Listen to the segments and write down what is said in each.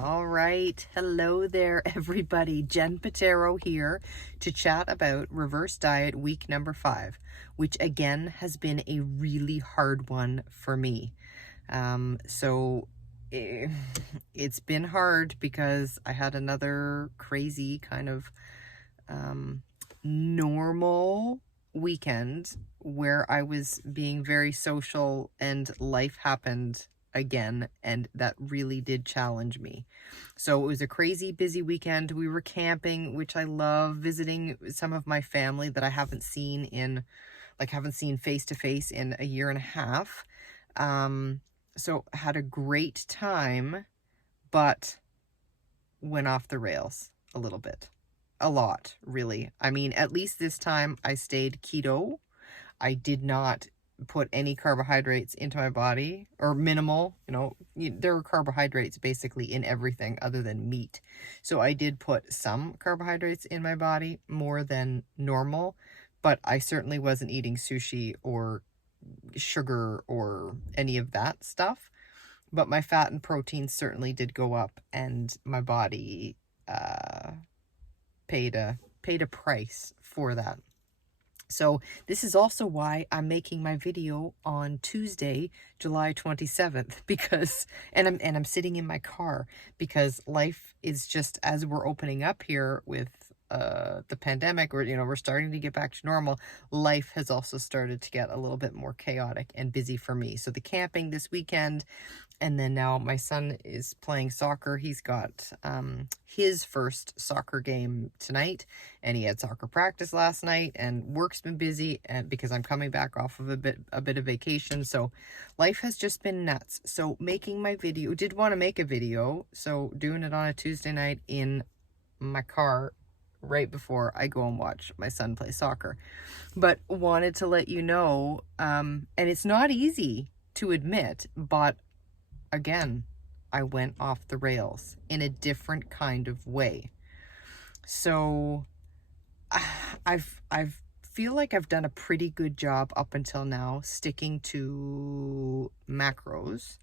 All right. Hello there, everybody. Jen Patero here to chat about reverse diet week number 5, which again has been a really hard one for me. So it's been hard because I had another crazy kind of normal weekend where I was being very social and life happened again, and that really did challenge me. So it was a crazy busy weekend. We were camping, which I love, visiting some of my family that I haven't seen face to face in a year and a half. So had a great time, but went off the rails a little bit. A lot, really. I mean, at least this time I stayed keto. I did not put any carbohydrates into my body, or minimal. There are carbohydrates basically in everything other than meat. So I did put some carbohydrates in my body, more than normal, but I certainly wasn't eating sushi or sugar or any of that stuff. But my fat and protein certainly did go up, and my body paid a price for that. So this is also why I'm making my video on Tuesday, July 27th, because I'm sitting in my car, because life is just, as we're opening up here with the pandemic, or we're starting to get back to normal, life has also started to get a little bit more chaotic and busy for me. So the camping this weekend, and then now my son is playing soccer. He's got his first soccer game tonight, and he had soccer practice last night, and work's been busy, and because I'm coming back off of a bit of vacation, so life has just been nuts. So making my video, did want to make a video, so doing it on a Tuesday night in my car right before I go and watch my son play soccer. But wanted to let you know, and it's not easy to admit, but again, I went off the rails in a different kind of way. So I feel like I've done a pretty good job up until now sticking to macros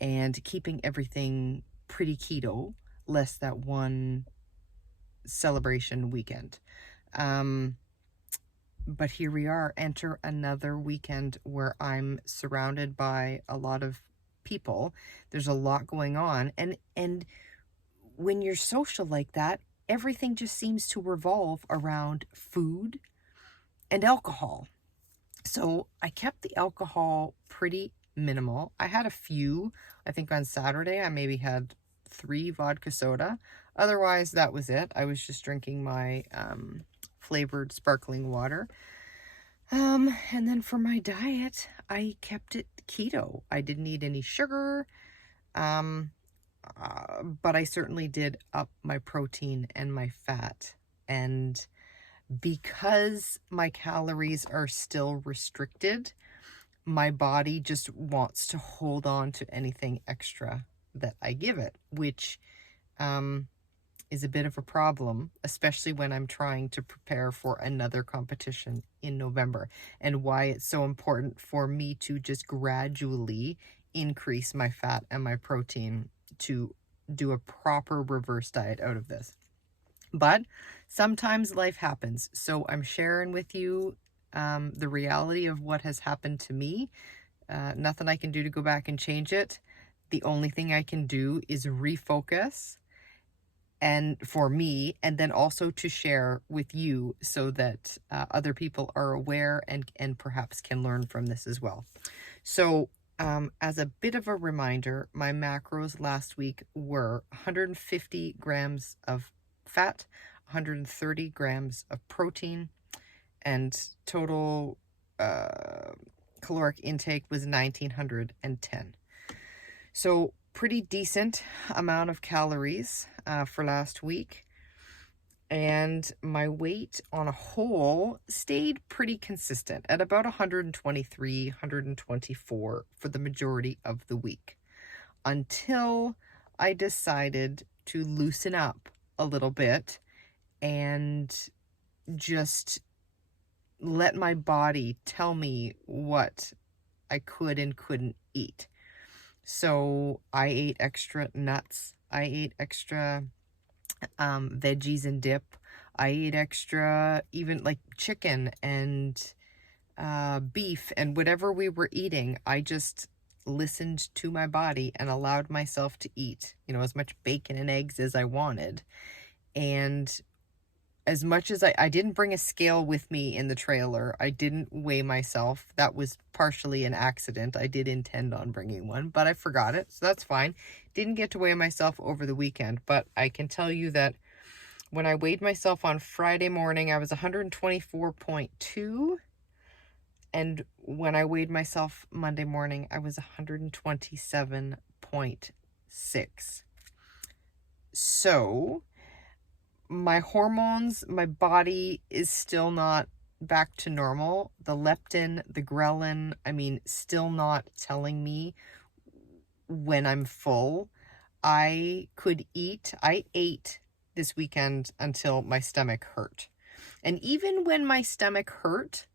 and keeping everything pretty keto, less that one celebration weekend. But here we are, enter another weekend where I'm surrounded by a lot of people. There's a lot going on, and when you're social like that, everything just seems to revolve around food and alcohol. So I kept the alcohol pretty minimal. I had a few. I think on Saturday I maybe had 3 vodka soda. Otherwise, that was it. I was just drinking my flavored sparkling water. And then for my diet, I kept it keto. I didn't eat any sugar, but I certainly did up my protein and my fat. And because my calories are still restricted, my body just wants to hold on to anything extra that I give it, which is a bit of a problem, especially when I'm trying to prepare for another competition in November, and why it's so important for me to just gradually increase my fat and my protein to do a proper reverse diet out of this. But sometimes life happens, so I'm sharing with you the reality of what has happened to me. Nothing I can do to go back and change it. The only thing I can do is refocus, and for me, and then also to share with you so that other people are aware and perhaps can learn from this as well. So as a bit of a reminder, my macros last week were 150 grams of fat, 130 grams of protein, and total caloric intake was 1910. So pretty decent amount of calories for last week. And my weight on a whole stayed pretty consistent at about 123, 124 for the majority of the week, until I decided to loosen up a little bit and just let my body tell me what I could and couldn't eat. So I ate extra nuts. I ate extra veggies and dip. I ate extra, even like chicken and beef and whatever we were eating. I just listened to my body and allowed myself to eat, as much bacon and eggs as I wanted. And as much as I didn't bring a scale with me in the trailer, I didn't weigh myself. That was partially an accident. I did intend on bringing one, but I forgot it, so that's fine. Didn't get to weigh myself over the weekend, but I can tell you that when I weighed myself on Friday morning, I was 124.2. And when I weighed myself Monday morning, I was 127.6. So my hormones, my body is still not back to normal. The leptin, the ghrelin, still not telling me when I'm full. I ate this weekend until my stomach hurt. And even when my stomach hurt,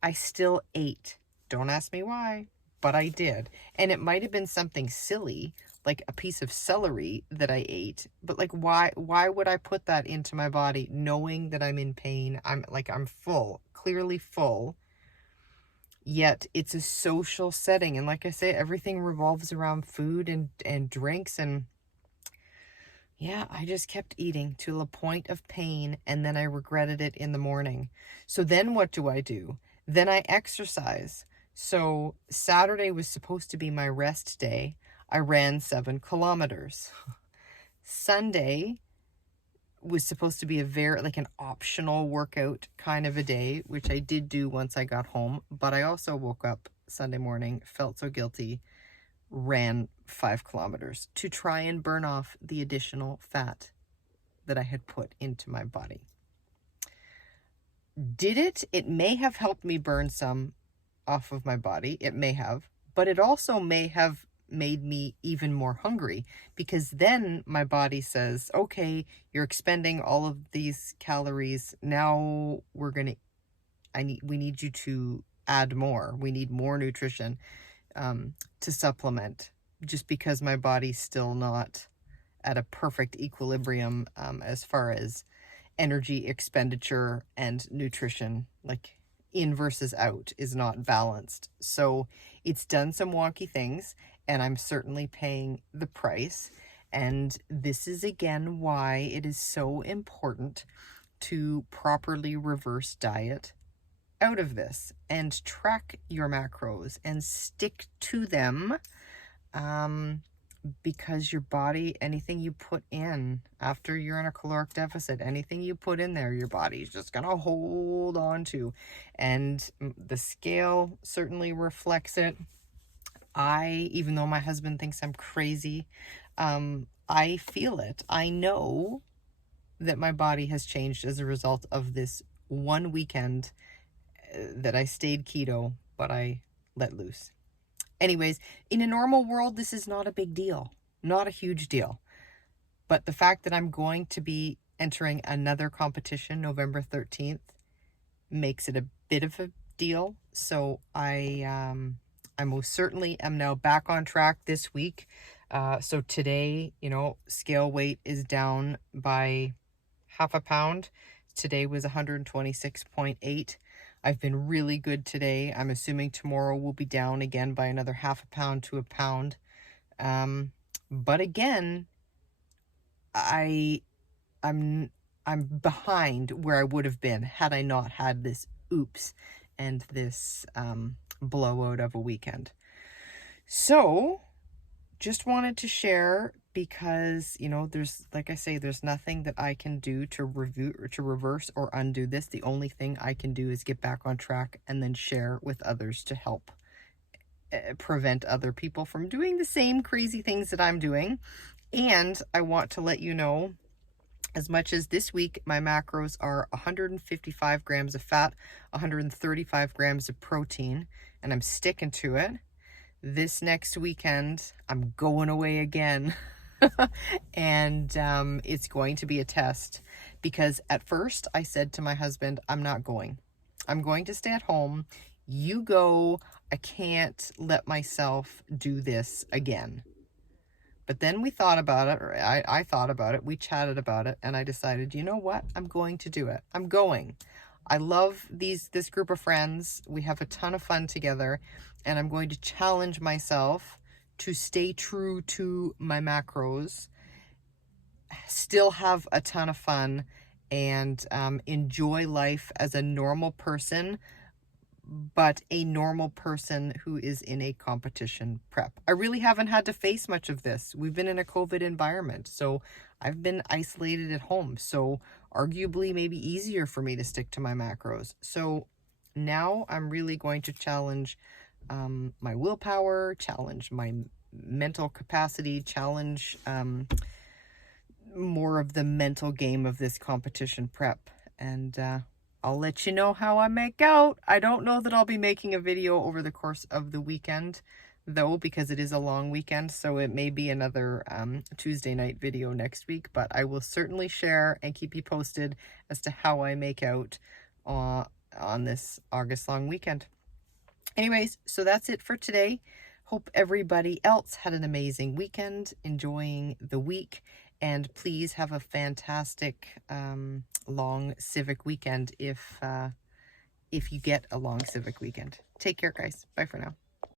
I still ate. Don't ask me why, but I did. And it might have been something silly, like a piece of celery that I ate, but like why would I put that into my body knowing that I'm in pain? I'm full, clearly full. Yet it's a social setting, and like I say, everything revolves around food and drinks, and yeah, I just kept eating to a point of pain, and then I regretted it in the morning. So then what do? Then I exercise. So Saturday was supposed to be my rest day. I ran 7 kilometers. Sunday was supposed to be an optional workout kind of a day, which I did do once I got home, but I also woke up Sunday morning, felt so guilty, ran 5 kilometers to try and burn off the additional fat that I had put into my body. Did it? It may have helped me burn some off of my body. It may have, but it also may have made me even more hungry, because then my body says, okay, you're expending all of these calories. Now we need you to add more. We need more nutrition to supplement, just because my body's still not at a perfect equilibrium as far as energy expenditure and nutrition, like in versus out, is not balanced. So it's done some wonky things, and I'm certainly paying the price. And this is again why it is so important to properly reverse diet out of this and track your macros and stick to them, because your body, anything you put in after you're in a caloric deficit, anything you put in there, your body's just gonna hold on to. And the scale certainly reflects it. Even though my husband thinks I'm crazy, I feel it. I know that my body has changed as a result of this one weekend that I stayed keto, but I let loose. Anyways, in a normal world, this is not a big deal, not a huge deal. But the fact that I'm going to be entering another competition November 13th makes it a bit of a deal. So I most certainly am now back on track this week. So today, scale weight is down by half a pound. Today was 126.8. I've been really good today. I'm assuming tomorrow will be down again by another half a pound to a pound. But again, I'm behind where I would have been had I not had this oops and this blowout of a weekend. So just wanted to share, because there's, like I say, there's nothing that I can do to review or to reverse or undo this. The only thing I can do is get back on track and then share with others to help prevent other people from doing the same crazy things that I'm doing. And I want to let you know, as much as this week my macros are 155 grams of fat, 135 grams of protein, and I'm sticking to it. This next weekend, I'm going away again. And it's going to be a test, because at first I said to my husband, I'm not going. I'm going to stay at home. You go. I can't let myself do this again. But then we thought about it, or I thought about it, we chatted about it, and I decided, you know what? I'm going to do it. I'm going. I love this group of friends. We have a ton of fun together, and I'm going to challenge myself to stay true to my macros, still have a ton of fun, and enjoy life as a normal person, but a normal person who is in a competition prep. I really haven't had to face much of this. We've been in a COVID environment, so I've been isolated at home. So arguably maybe easier for me to stick to my macros. So now I'm really going to challenge my willpower, challenge my mental capacity, challenge more of the mental game of this competition prep. And I'll let you know how I make out. I don't know that I'll be making a video over the course of the weekend, though, because it is a long weekend, so it may be another Tuesday night video next week, but I will certainly share and keep you posted as to how I make out on this August long weekend. Anyways, so that's it for today. Hope everybody else had an amazing weekend, enjoying the week, and please have a fantastic long civic weekend if you get a long civic weekend. Take care, guys. Bye for now.